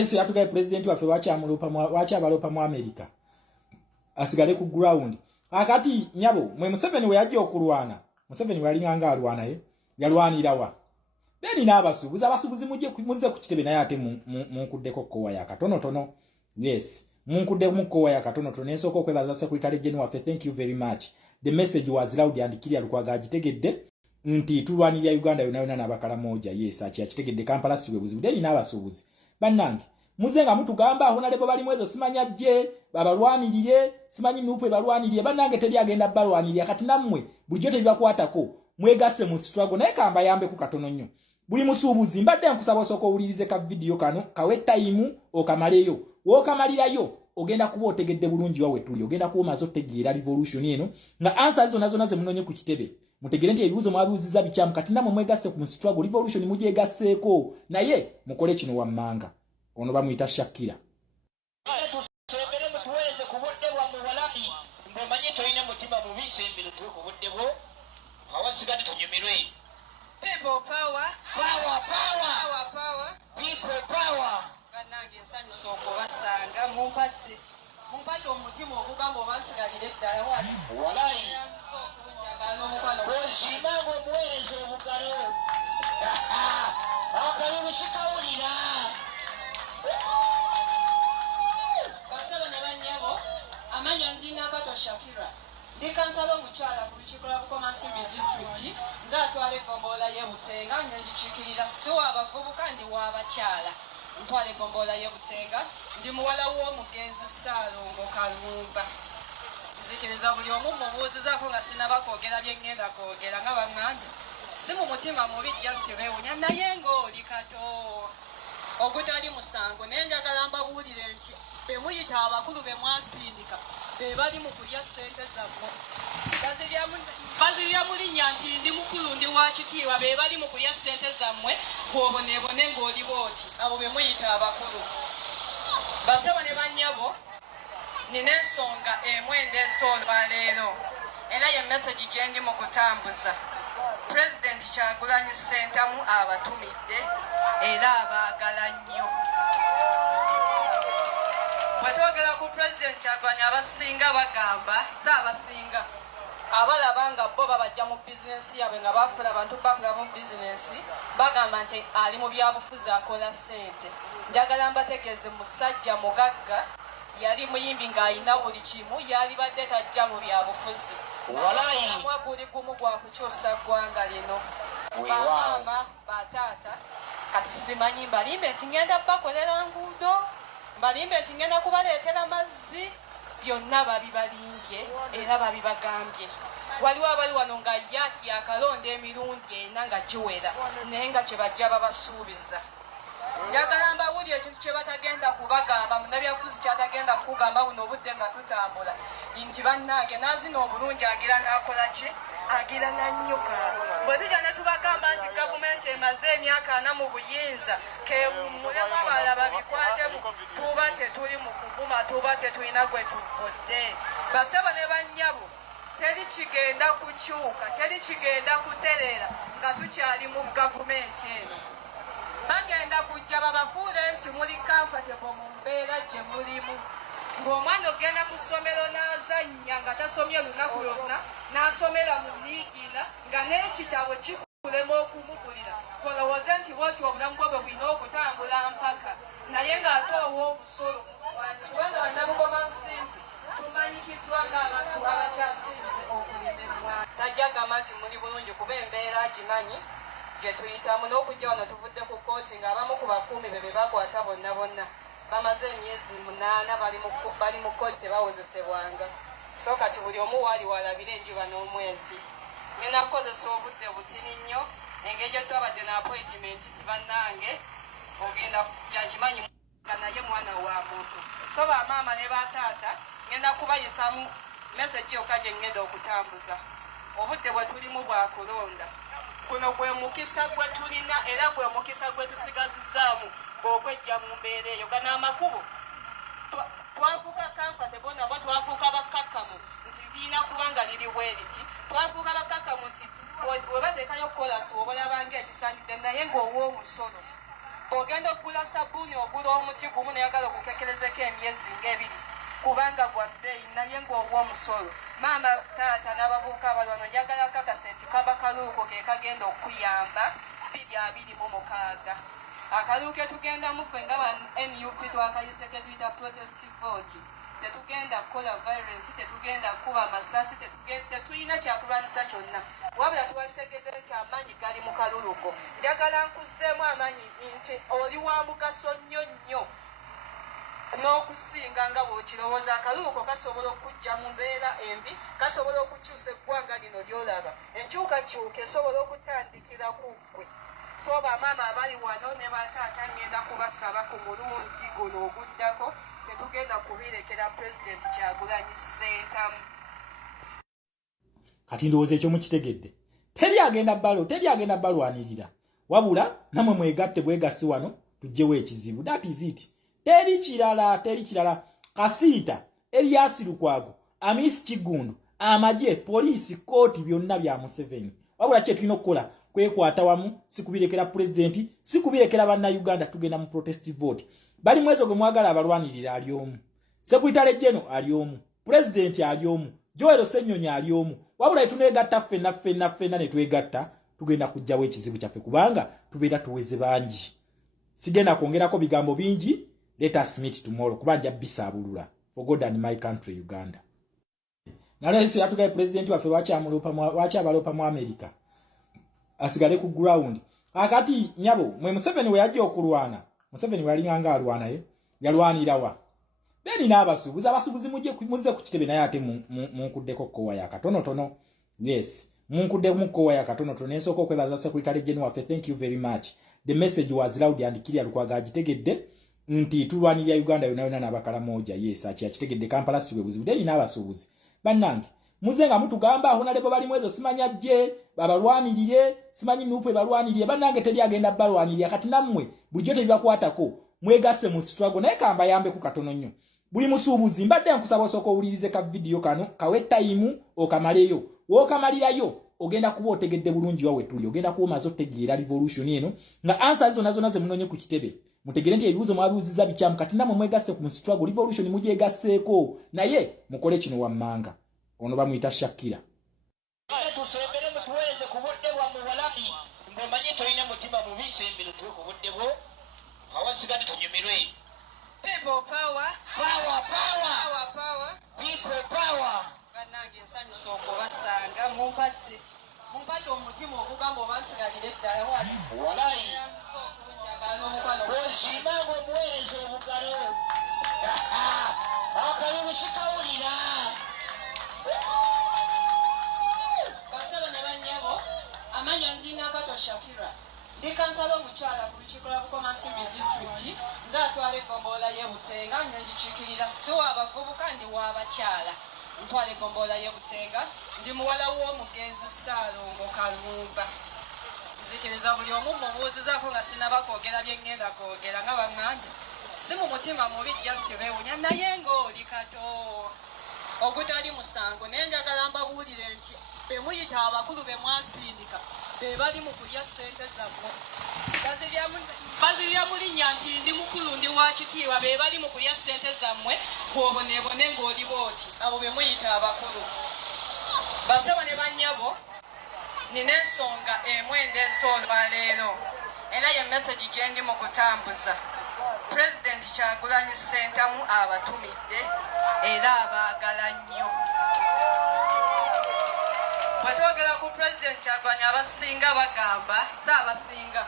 Ese yatugaye president waffe wacha abalopa mu America asigale ku ground akati nyabo mwe Museveni we yajja okulwana Museveni wali nganga alwana yalwanira wa then n'abasuubuzi abasuubuzi muze ku kitebe naye ate munkuddeko kowa ya katono tono yes munkudde mu kowa ya katono tono ensoko okwebaza Secretary General waffe thank you very much the message was loud and clear Lukwago agitegedde nti tulwanirira Uganda yona n'abakala moja yes achitegedde Kampala siwe buzibu then n'abasuubuzi bannange muzenga mutugamba aho nalebo bali mwezo simanya je babalwanirire simanyi nupe balwanirire bannange teri agenda balwanirire kati nammwe bulijjo tebibakwatako mwegase mu struggle naye kamba yambe ku katono nnyo buli musuubuzi mbadde nkusaba osoko owulirize ka video kano kawe time okamaleyo wokamalirayo ogenda kuba otegedde bulungi wawe tuli ogenda kuba mazo tegeera revolution eno nga answers zona ze munonye ku kitebe mutegere nti ebibuzo mwabuziza bichamu kati namwe mwegase ku struggle revolution mujegaseeko naye mukole kino wammanga ono bamuyita Shakira tusembere mutuweze kubudde bwa muwalabi mbomanye toyine mutima mubise mbere tuwe kubudde bwo awasigane tunyumirwe people power power power power power people power banange nsanyu soko basanga mumpate omutima okugamba obasigalire ddala wali walai njagala omukwano bwesimanga omuweereza obukalo akalulu sikawulira basaba ne banyabo amanya ndina Kato Shakira ndi kansala omukyala ku lukiiko lwa Bukomansimbi disitulikiti nze atwala eggombola y'e Butenga nnyo ngikiikirira si w'abavubuka ndi w'abakyala ntwala eggombola y'e Butenga ndi muwala w'omugenzi Ssaalongo Kalumba nzikiriza buli omu mubuuzizaako nga sinaba kwogera bye ŋŋenda kwogera nga baŋŋambye si mu mutima mubi just beewunya naye ng'oli Kato ogutali musango naye njagala mbabuulire nti be muyita abakulu be mwasindika be bali mu kulya ssente zammwe bazirya mu linnya nti ndi mukulu ndi wa kitiibwa be bali mu kulya ssente zammwe bw'oboneebone ng'oli bw'oti abo be muyita abakulu basaba ne bannyabo nina ensonga emu endeese olwaleero era ye message gye ndi mu kutambuza President Kyagulanyi Ssentamu abatumidde era abaagala nnyo bwe twogera ku President Kyagulanyi abasinga bagamba saabasinga abalaba nga bo babajja mu bizinensi yaabwe nga bafula abantu bakula mu bizinensi bagamba nti ali mu byabufuzi akola ssente njagala mbategeeze musajja mugagga yali muyimbi ng'ayina buli kimu yalibadde tajja mu byabufuzi amwa guli gumu gwa kukyusa ggwanga lino bamaama bataata kati simanyi mbalimbe nti ngenda bakolera nguudo mbalimbe nti ngenda kubaleetera mazzi byonna babibalimbye era babibagambye waliwo abali wano nga yakalonda emirundi ena nga giwera naye nga kye bajja babasuubiza njagala mbawulire ekintu kye batagenda kubagamba munnabyabufuzi kyatagenda kukugamba buno obudde nga tutambula nti bannange naazina obulungi agira n'akola ki agira n'annyuka bwe tujja ne tubagamba nti gavumenti emaze emyaka 4 mu buyinza kewummulemu abalala babikwatemu tuba tetuli mu kuguma tuba tetulina gwe tuvudde basaba ne bannyabo teri kigenda kukyuka teri kigenda kuterera nga tukyali mu gavumenti eno bagenda kujja babafuule nti muli comfortable mu mbeera gye mulimu ng'omwana ogenda ku ssomero n'azannya nga tasomye lunaku lwonna n'asomera mu niigiina nga n'ekitabo kikulema okumugulira kolowooze nti bwoti obulamu bwe bwe bulina okutambula mpaka naye ng'ate ow'omusolo kubanga bannabukomansimbi tumanyikiddwa ng'abantu abakyasinze okulimibwa tajja gamba nti muli bulungi kuba embeera agimanyi gye tuyitamu n'okujja wano tuvudde ku kooti ng'abamu ku bakuumi be be bakwata bonna bonna bamaze emyezi 8 bali mu kooti tebawozesebwanga so kati buli omu waali walabira enjuba n'omwezi ngenda kukozesa obudde butini nnyo engeri gye twabadde na appointment ti bannange ogenda kyakimanyi naye mwana wa muntu so bamaama ne bataata ngenda kubayisamu message yokka gye ngenda okutambuza obudde bwe tulimu bwakulonda kuno gwe mukisa gwe tulina era gwe mukisa gwe tusigazizaamu okwejja mu mbeera eyo gana amakubo twafuuka comfortable nabo twafuuka bakkakkamu nti liina kubanga liri bweriti twafuuka bakkakkamu nti webateekayo kolasi obalaba ngaekisaanidde naye ng'ow'omusolo ogenda okugula sabbuuni ogula omuti gumu neyagala okukekerezeko emyezi ng'ebiri kubanga gwa bbeeyi naye ng'ogwa omusolo. Maama taata n'abavubuka abalwana njagala kakasa nti kaba kaluuko ke kagenda okuyamba 2026. Akaluuko ke tugenda mufe nga ba NUP twakayise ke tuyita protest vote. Tetugenda kukola violence, tetugenda kuba masasi, tetulina kyakulwanisa kyonna. Wabula tuwakitegedde nti amaanyi gali mu kaluluko. Njagala nkusseemu amaanyi nti oli wa mugaso nnyo nnyo n'okusinga nga bw'okirowooza. Akaluluko kasobola okujja mu mbeera embi, kasobola okukyusa eggwanga lino ly'olaba. Enkyukakyuka esobola okutandikira ku ggwe. So bamaama abali wano ne bataata ngenda kubasaba ku mulundi guno oguddako tetugenda kubirekera Pulezidenti Kyagulanyi Ssentamu. Kati ndowooza ekyo mukitegedde. Teri agenda balwanirira. Wabula namwe mwegatte bwegasi wano tujjewo ekizibu. That is it. Teri kirala. Kasiita, Erias Lukwago, Amis Kigundu, amagye, poliisi, kooti byonna bya Museveni. Wabula kye tulina okukola kwekwata wamu, sikubirekera Pulezidenti, sikubirekera bannayuganda tugenda mu protest vote. Bali mwezo gwe mwagala abalwanirira ali omu. Sekretary General ali omu. Pulezidenti ali omu. Joel Ssennyonyi ali omu. Wabula tunegatta ffenna ne twegatta tugenda kujjawo ekizibu kyaffe kubanga tubeera tuweze bangi. Sigenda kwongerako bigambo bingi. Let us meet tomorrow kubanja bisaabulula for God and my country Uganda. Nalese atugaye Pulezidenti waffe wachi abalopa mu America. Asigale ku ground. Akati nyabo mwe Museveni we yajja okulwana. Museveni walinganga alwanaye yalwanira wa. Then abasubuzi muze ku kitebe naye ate munkuddeko kowa ya katono. Yes, munkudde mu kowa ya katono ensoko kwebaza Secretary General waffe. Thank you very much. The message was loud and clear. Lukwago agitegedde nti tulwanirira Uganda yona n'abakala moja. Yes, akitegedde Kampala siwe buzibu. Then n'abasubuzi bannange muzenga mutugamba aho nalebo bali mwezo simanya je babalwanirire simanyi nupe balwanirire bannange teri agenda balwanirire kati nammwe bujote bibakwatako mwegase mu struggle naye kamba yambe ku katono nnyo buli musubuzi mbadde nkusaba soko ulirize ka video kano kawe time okamaleyo wokamalirayo ogenda kuba otegedde bulungi wawe tuli ogenda kuba mazo tegira revolution eno nga answers zona ze munonye ku kitebe mutegere nti ebibuzo mwabuziza bichamu kati namwe mwegase ku struggle revolution mujegaseeko naye mukole kino wammanga ono bamuyita Shakira. Tusembere mutuweze kubuddebwa mu walabi ng'omanyi toyina mutima mubi sembere tuwe kubuddebwo awasigane tunyumirwe. People power. People power. Bannange nsanyusa okubasanga mumpate omutima ogugamba obasigalire ddala wali. Walayi. Osiimanga omuweereza obugalo. Akalulu sikawulira. Basaba ne bannyabo amanya ndina Kato Shakira. Ndi kansala omukyala ku lukiiko lwa Bukomansimbi disitulikiti nze atwala eggombolola y'e Butenga ngikiikirira si w'abavubuka ndi w'abakyala ntwala eggombolola y'e Butenga ndi muwala w'omugenzi Ssaalongo Kalumba nzikiriza buli omu mubuuzizaako nga sinaba kwogera bye ŋŋenda kwogera nga baŋŋambye si mu mutima mubi just beewunya naye ng'oli Kato ogutali musango naye njagala mbabuulire nti be muyita abakulu be mwasindika be bali mu kulya ssente zammwe bazirya mu linnya nti ndi mukulu ndi wa kitiibwa be bali mu kulya ssente zammwe bw'oboneebone ng'oli bw'oti abo be muyita abakulu basaba ne bannyabo nina ensonga emu endeese olwaleero era ye message gye ndi mu kutambuza Pulezidenti Kyagulanyi Ssentamu abatumidde era abaagala nnyo. Bwe twogera ku Pulezidenti Kyagulanyi abasinga bagamba saabasinga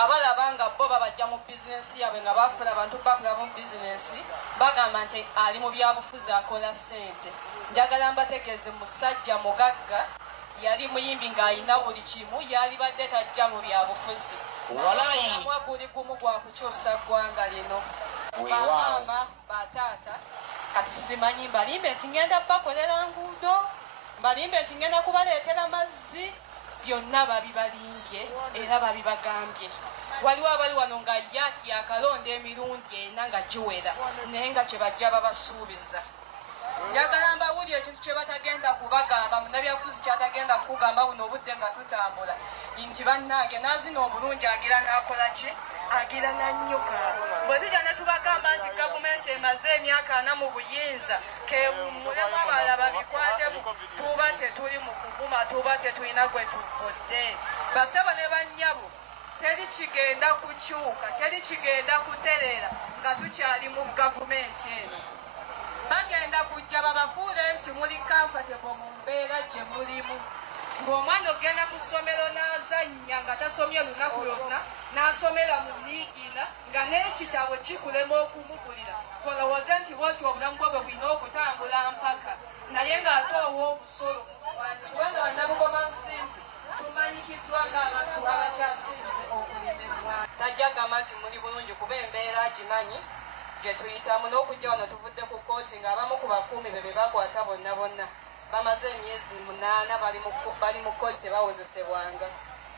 abalaba nga bo babajja mu bizinensi yaabwe nga bakola abantu bakula mu bizinensi bagamba nti ali mu byabufuzi akola ssente. Njagala mbategeeze musajja mugagga yali muyimbi ng'ayina buli kimu yalibadde tajja mu byabufuzi. Walayi guli gumu gwa kukyusa ggwanga lino. Bamaama bataata kati simanyi mbalimbe nti ngenda bakolera nguudo mbalimbe nti ngenda kubaleetera mazzi byonna babibalimbye era babibagambye. Waliwo abali wano nga yakalonda emirundi ena nga giwera naye nga kye bajja babasuubiza njagala mbawulire ekintu kye batagenda kubagamba munnabyabufuzi kyatagenda kukugamba buno obudde nga tutambula nti bannange naazina obulungi agira n'akola ki agira nannyuka bwe tujja ne tubagamba nti gavumenti emaze emyaka 4 mu buyinza kewummulemu abalala babikwatemu tuba tetuli mu kuguma tuba tetulina gwe tuvudde basaba ne bannyabo teri kigenda kukyuka teri kigenda kuterera nga tukyali mu gavumenti eno bagenda kujja babafuule nti muli comfortable mu mbeera gye mulimu ng'omwana ogenda ku ssomero n'azannya nga tasomye lunaku lwonna n'asomera mu liigina nga n'ekitabo kikulema okumugulira olowooze nti bwoti obulamu bwe bwe bulina okutambula mpaka naye ng'ate ow'omusolo kubanga bannabugoma nsimbi tumanyikiddwa ng'abantu abakyasinze okulimibwa tajjagamba nti muli bulungi kuba embeera agimanyi gye tuyitamu n'okujja wano tuvudde ku kooti ng'abamu ku bakuumi be bakwata bonna bonna bamaze emyezi 8 bali mu kooti tebawozesebwanga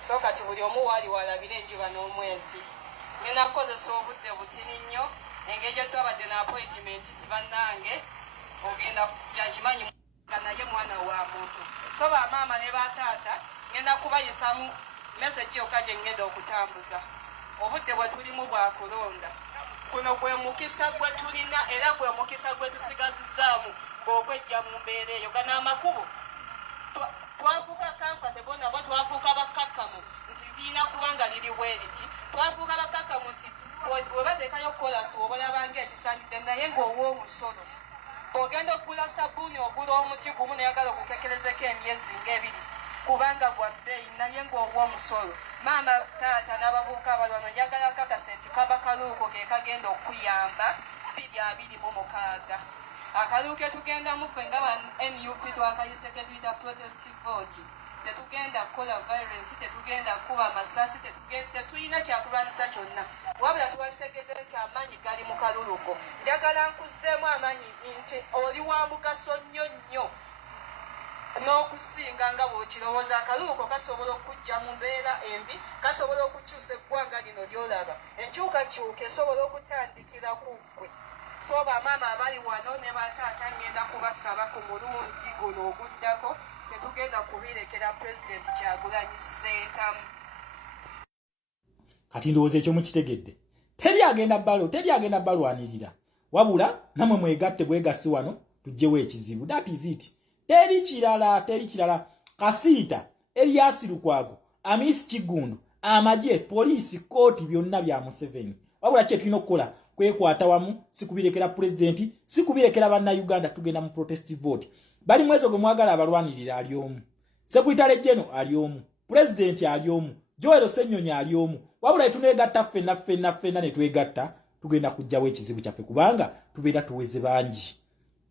so kati buli omu waali walabira enjuba n'omwezi ngenda kukozesa obudde butini nnyo engeri gye twabadde na appointment ti bannange ogenda kyakimanyi naye mwana wa muntu so bamaama ne bataata ngenda kubayisamu meseji yokka gye ngenda okutambuza obudde bwe tulimu bwa kulonda kuno gwe mukisa gwe tulina era gwe mukisa gwe tusigazizaamu okwejja mu mbeera eyo gana amakubo twafuuka comfortable nabo twafuuka bakkakkamu nti liina kubanga liri bweriti twafuuka bakkakkamu nti we bateekayo kolasi obalabanga ekisandidde naye ng'ow'omusolo ogenda okugula sabbuuni ogula omuti gumu nayagala okukekerezeko emyezi ng'ebiri kubanga gwa bbeeyi naye ng'ow'omusolo maama taata n'abavubuka abalwano njagala kakasa nti kaba kaluuko ke kagenda okuyamba 2026 akaluuko ketugenda mufe nga ba NUP twakayise ke tuyita protest vote tetugenda kukola violence tetugenda kuba masasi tetulina kyakulwanisa kyonna wabula twakitegedde nti amaanyi gali mu kaluluko njagala nkuzeemu amaanyi nti oli wa mugaso nnyo nnyo n'okusinga nga bw'okirowooza akaluluko kasobola okujja mu mbeera embi kasobola okukyusa eggwanga lino lyolaba enkyukakyuka esobola okutandikira ku ggwe so bamaama abali wano ne bataata ngenda kubasaba ku mulundi guno oguddako tetugenda kubirekera pulezidenti Kyagulanyi Ssentamu. Kati ndowooza ekyo mukitegedde teri agenda balwanirira wabula namwe mwegatte bwegasi wano tujjewo ekizibu that is it. Teri kirala Kasiita Erias Lukwago Amis Kigundu amagye poliisi kooti byonna bya Museveni wabula kye tulina okukola kwekwata wamu sikubirekera pulezidenti sikubirekera bannayuganda tugenda mu protest vote bali mwezo gwe mwagala abalwanirira ali omu Sekretary General ali omu pulezidenti ali omu Joel Ssennyonyi ali omu wabula tunegatta ffenna ne twegatta tugenda kujjawo ekizibu kyaffe kubanga tubeera tuweze bangi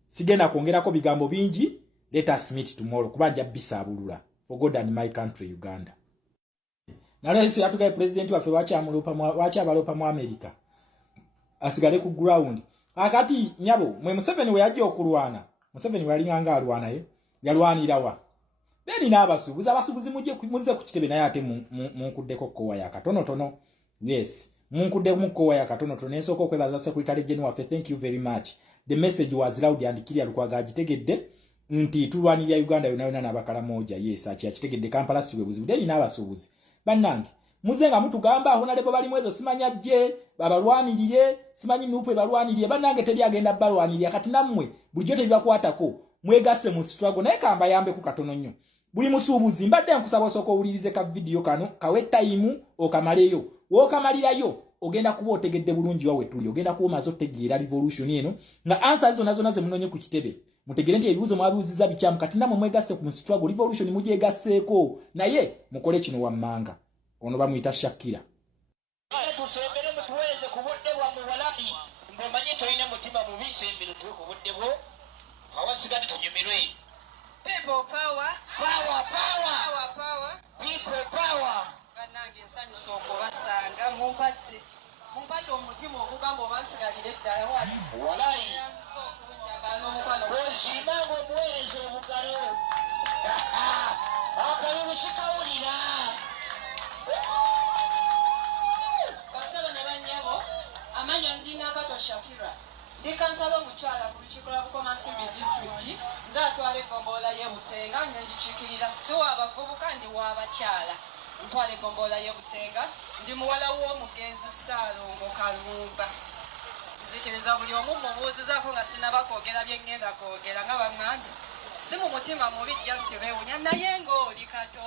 sigenda kwongerako bigambo bingi. Let us meet tomorrow kubanja bisabulula for God and my country Uganda. Nalese atugaye president waffe wakyabalopa mu America asigale ku ground akati nyabo mwe Museveni we yajja okulwana Museveni walinganga alwanaye yalwanirawa then n'abasuubuzi muze ku kitebe naye ate munkuddeko kowa ya katono yes munkuddeko kowa ya katono ensoko okwebaza Secretary General waffe thank you very much the message was loud and clear Lukwago agitegedde nti tulwanirira Uganda yona n'abakalamoja yes akitegedde Kampala siwe buzibu then n'abasuubuzi bannange muzenga mutugamba honalebo bali mwezo simanya je babalwanirire simanyi nupe balwanirire bannange teri agenda balwanirira kati nammwe bulijjo tebibakwatako mwegase mu struggle naye kamba yambe ku katono nnyo buli musuubuzi mbadde nkusaba osoko owulirize ka video kano kawe time okamaleyo wokamalirayo ogenda kuba otegedde bulungi wawe tuli ogenda kuba mazo tegeera revolution eno nga answers zonna ze munonye ku kitebe mutegere nti ebibuzo mwabuuziza bikyamu kati namwe mwegase ku struggle revolution mujegaseeko naye mukole kino wammanga ono bamuyita Shakira tusembere mutuweze ku budde bwammwe walabi ng'omanyi tolina mutima mubi sembere tuwe ku budde bwo awasigane tunyumirwe People power. People power. Bannange nsanyusa okubasanga mumpate omutima ogugamba obasigalire eddala wali walayi bw'osiimanga omuweereza obugalo akalulu sikawulira basaba ne bannyabo amanya ndina Kato Shakira ndi kansala omukyala ku lukiiko lwa Bukomansimbi disitulikiti nze atwala egombolola y'e Butenga ngikiikirira si w'abavubuka ndi w'abakyala ntwala egombolola y'e Butenga ndi muwala w'omugenzi Ssaalongo Kalumba nzikiriza buli omu mubuuzizaako nga sinaba kwogera bye ŋŋenda kwogera nga baŋŋambye si mu mutima mubi just beewunya naye ng'oli kato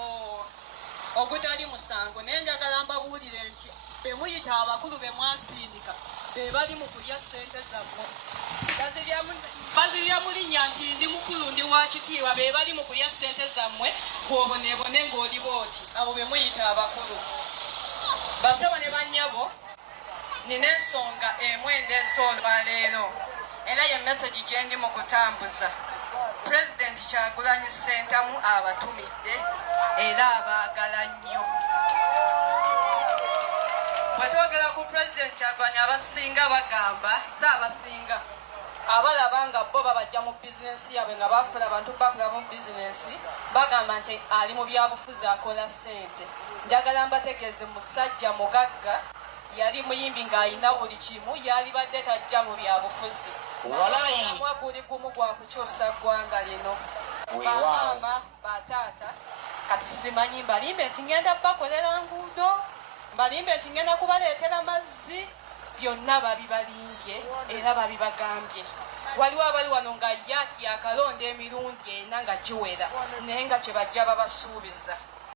ogutali musango naye njagala mbabuulire nti be muyita abakulu be mwasindika be bali mu kulya ssente zammwe bazirya mu linnya nti ndi mukulu ndi wa kitiibwa be bali mu kulya ssente zammwe bw'oboneebone ng'oli bw'oti abo be muyita abakulu basebo ne bannyabo nina ensonga emu endeese olwaleero era ye mesagi gye ndi mu kutambuza pulezidenti Kyagulanyi Ssentamu abatumidde era abaagala nnyo bwe twogera ku pulezidenti Kyagulanyi abasinga bagamba si abasinga abalaba nga bo babajja mu bizinensi yabwe nga bakola abantu bakula mu bizinensi bagamba nti ali mu byabufuzi akola ssente njagala mbategeeze musajja mugagga yali muyimbi ng'ayina buli kimu yalibadde tajja mu byabufuzi omulamwa guli gumu gwa kukyusa ggwanga lino bamaama bataata kati simanyi mbalimbe nti ngenda bakolera nguudo mbalimbe nti ngenda kubaleetera mazzi byonna babibalimbye era babibagambye waliwo abali wano nga yakalonda emirundi ena nga giwera naye nga kye bajja babasuubiza